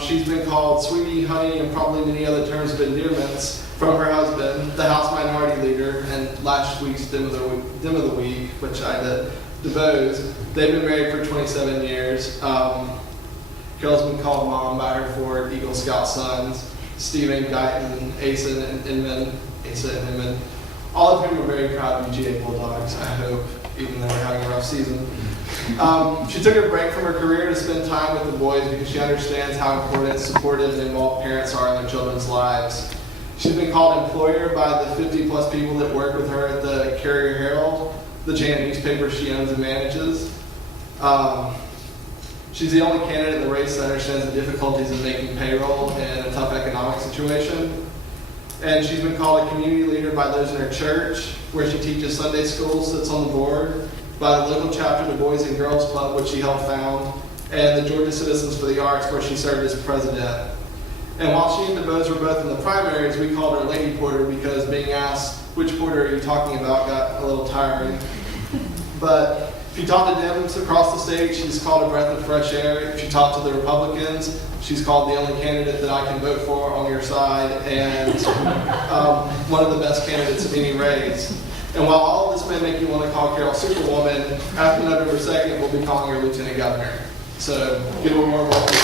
She's been called sweetie, honey, and probably many other terms of endearments from her husband, the House Minority Leader, and last week's Dem of the Week, which I deposed. They've been married for 27 years. Carol's been called mom by her 4 Eagle Scout sons, Stephen, Guyton, Asa, and Inman. All of whom are very proud of UGA Bulldogs, I hope, even though they're having a rough season. She took a break from her career to spend time with the boys because she understands how important, supportive, and involved parents are in their children's lives. She's been called employer by the 50-plus people that work with her at the Carrier Herald, the giant newspaper she owns and manages. She's the only candidate in the race that understands the difficulties of making payroll in a tough economic situation. And she's been called a community leader by those in her church, where she teaches Sunday school, sits on the board, by the local chapter of the Boys and Girls Club, which she helped found, and the Georgia Citizens for the Arts, where she served as president. And while she and DeBose were both in the primaries, we called her Lady Porter because being asked, which Porter are you talking about, got a little tiring. But if you talk to Dems across the state, she's called a breath of fresh air. If you talk to the Republicans, she's called the only candidate that I can vote for on your side, and one of the best candidates of any race. And while all of this may make you want to call Carol Superwoman, after November 2nd, we'll be calling her Lieutenant Governor. So give her more welcome.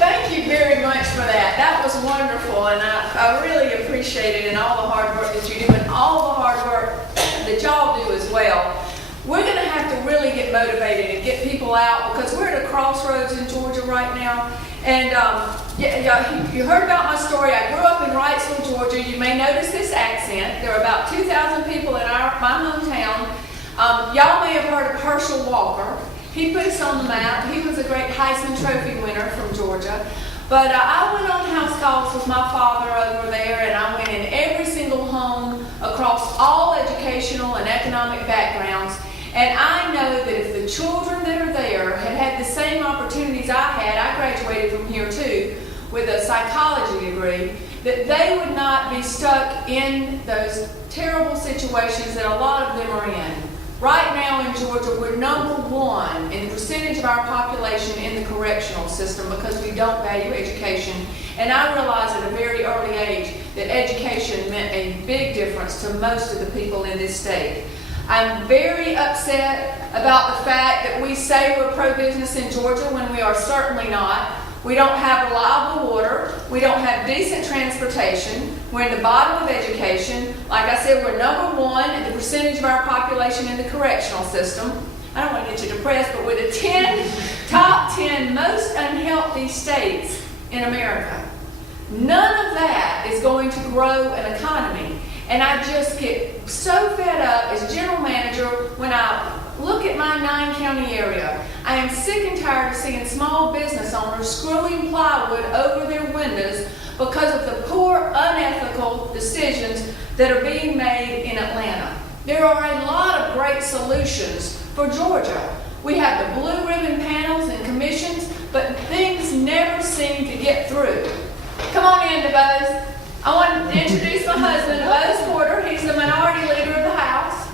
Thank you very much for that. That was wonderful, and I really appreciate it, and all the hard work that you do, and all the hard work that y'all do as well. We're going to have to really get motivated and get people out, because we're at a crossroads in Georgia right now. And you heard about my story. I grew up in Wrightsville, Georgia. You may notice this accent. There are about 2,000 people in my hometown. Y'all may have heard of Herschel Walker. He put us on the map. He was a great Heisman Trophy winner from Georgia. But I went on house calls with my father over there, and I went in every single home across all educational and economic backgrounds. And I know that if the children that are there had had the same opportunities I had, I graduated from here too, with a psychology degree, that they would not be stuck in those terrible situations that a lot of them are in. Right now in Georgia, we're number 1 in the percentage of our population in the correctional system because we don't value education. And I realized at a very early age that education meant a big difference to most of the people in this state. I'm very upset about the fact that we say we're pro-business in Georgia when we are certainly not. We don't have reliable water. We don't have decent transportation. We're in the bottom of education. Like I said, we're number 1 in the percentage of our population in the correctional system. I don't want to get you depressed, but we're the top 10 most unhealthy states in America. None of that is going to grow an economy. And I just get so fed up as general manager when I look at my 9-county area. I am sick and tired of seeing small business owners screwing plywood over their windows because of the poor, unethical decisions that are being made in Atlanta. There are a lot of great solutions for Georgia. We have the blue ribbon panels and commissions, but things never seem to get through. Come on in, DeBose. I want to introduce my husband, DeBose Porter. He's the minority leader of the House.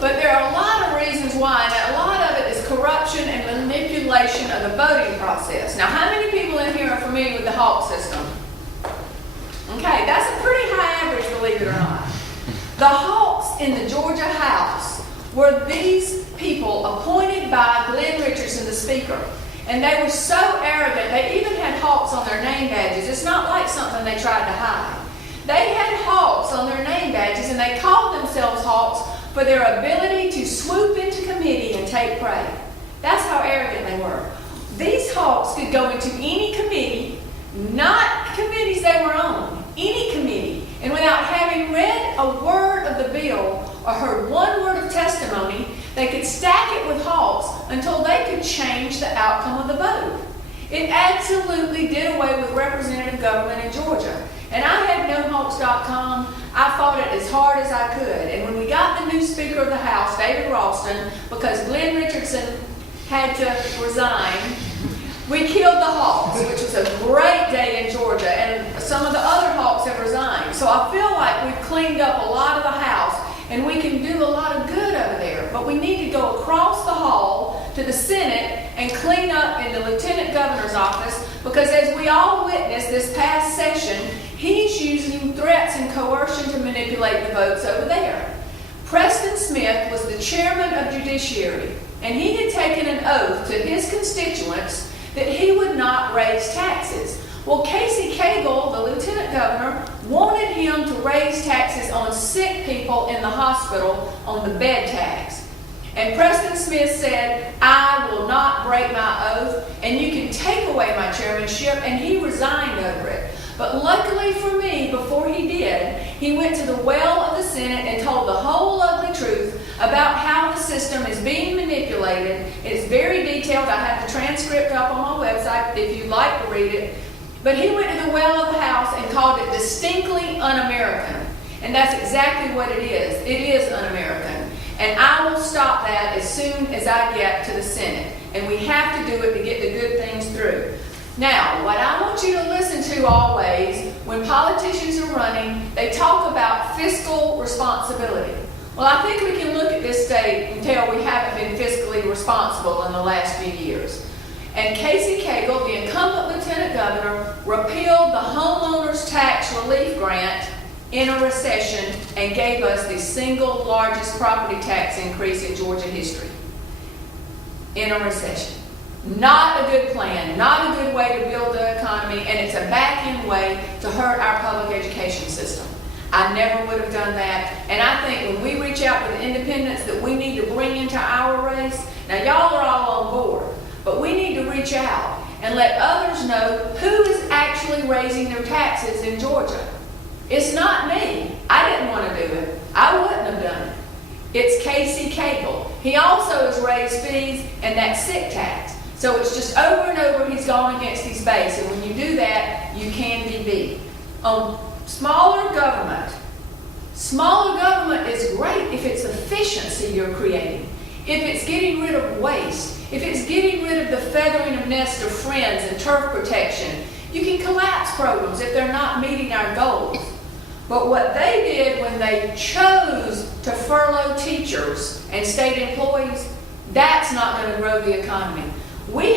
But there are a lot of reasons why, and a lot of it is corruption and manipulation of the voting process. Now, how many people in here are familiar with the Hawk system? Okay, that's a pretty high average, believe it or not. The Hawks in the Georgia House were these people appointed by Glenn Richardson, the Speaker. And they were so arrogant, they even had Hawks on their name badges. It's not like something they tried to hide. They had Hawks on their name badges, and they called themselves Hawks for their ability to swoop into committee and take prey. That's how arrogant they were. These Hawks could go into any committee, not committees they were on, any committee, and without having read a word of the bill or heard one word of testimony, they could stack it with Hawks until they could change the outcome of the vote. It absolutely did away with representative government in Georgia. And I had NoHawks.com. I fought it as hard as I could. And when we got the new Speaker of the House, David Ralston, because Glenn Richardson had to resign, we killed the Hawks, which was a great day in Georgia. cleaned up a lot of the house, and we can do a lot of good over there. But we need to go across the hall to the Senate and clean up in the Lieutenant Governor's office, because as we all witnessed this past session, he's using threats and coercion to manipulate the votes over there. Preston Smith was the chairman of Judiciary, and he had taken an oath to his constituents that he would not raise taxes. Well, Casey Cagle, the Lieutenant Governor, wanted him to raise taxes on sick people in the hospital on the bed tax. And Preston Smith said, I will not break my oath, and you can take away my chairmanship, and he resigned over it. But luckily for me, before he did, he went to the well of the Senate and told the whole ugly truth about how the system is being manipulated. It's very detailed. I have the transcript up on my website if you'd like to read it. But he went to the well of the House and called it distinctly un-American. And that's exactly what it is. It is un-American. And I will stop that as soon as I get to the Senate. And we have to do it to get the good things through. Now, what I want you to listen to always, when politicians are running, they talk about fiscal responsibility. Well, I think we can look at this state and tell we haven't been fiscally responsible in the last few years. And Casey Cagle, the incumbent Lieutenant Governor, repealed the homeowners tax relief grant in a recession and gave us the single largest property tax increase in Georgia history. In a recession. Not a good plan, not a good way to build the economy, and it's a back-end way to hurt our public education system. I never would have done that, and I think when we reach out to the independents that we need to bring into our race, now y'all are all on board, but we need to reach out and let others know who is actually raising their taxes in Georgia. It's not me. I didn't want to do it. I wouldn't have done it. It's Casey Cagle. He also has raised fees and that sick tax. So it's just over and over he's gone against his base. And when you do that, you can be beat. On smaller government is great if it's efficiency you're creating. If it's getting rid of waste. If it's getting rid of the feathering of nests of friends and turf protection. You can collapse programs if they're not meeting our goals. But what they did when they chose to furlough teachers and state employees, that's not going to grow the economy. We